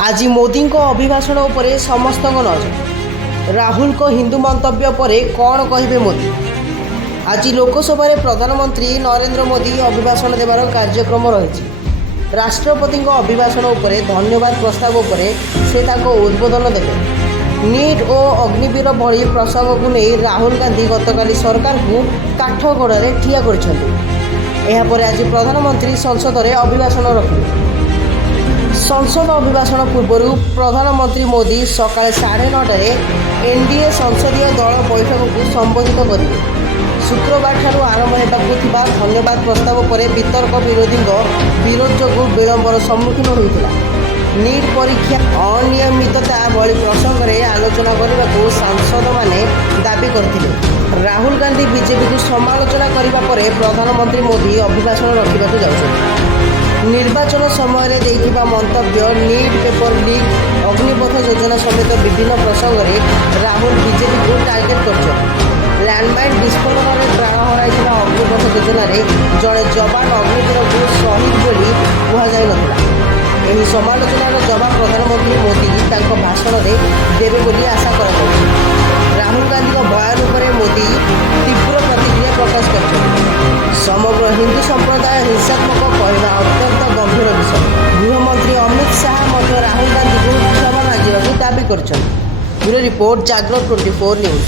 आज मोदी अभिभाषण उपरे समस्त नजर। राहुल को हिंदू मंतव्य पर कौन कहे मोदी। आज लोकसभा प्रधानमंत्री नरेंद्र मोदी अभिभाषण देवार कार्यक्रम रही। राष्ट्रपति अभिभाषण उपरे धन्यवाद प्रस्ताव उपरे से उद्बोधन देते। नीट और अग्निवीर भली प्रसंग को नहीं राहुल गांधी गतकाली सरकार को काठगड़े ठिया कर आज प्रधानमंत्री संसद में अभिभाषण रखिले। संसद अभिभाषण पूर्व प्रधानमंत्री मोदी सका 9:30 एनडीए संसदीय दल बैठक को संबोधित करेंगे। शुक्रवार ठारू आरंभ होगा धन्यवाद प्रस्ताव पर वितर्क विरोधी विरोध जो विलंबर सम्मुखीन होता। नीट परीक्षा अनियमितता भली प्रसंग में आलोचना करने को सांसद मैंने दाबी करते। राहुल गांधी बीजेपी को समालोचना करने पर प्रधानमंत्री मोदी अभिभाषण रखा जाऊँ। निर्वाचन समय देइथिबा मंतव्य, नीट पेपर लीक, अग्निपथ योजना समेत विभिन्न प्रसंग में राहुल बीजेपी को टार्गेट कर लैंडमाइन विस्फोटन में प्राण हर अग्निपथ योजना जड़े जवान अग्निवीर को शहीद बोली कहुना। यह समालोचनार जवाब प्रधानमंत्री मोदी भाषण में देवे बोली आशा कर राहुल गांधी बयान पर मोदी तीव्र प्रतिक्रिया प्रकाश कर समग्र हिंदू संप्रदाय हिंसात्मक कहना अत्यंत गंभीर विषय। गृहमंत्री अमित शाह राहुल गांधी को क्षमा मांगा दाबी कर। ब्यूरो रिपोर्ट जागरण 24 न्यूज।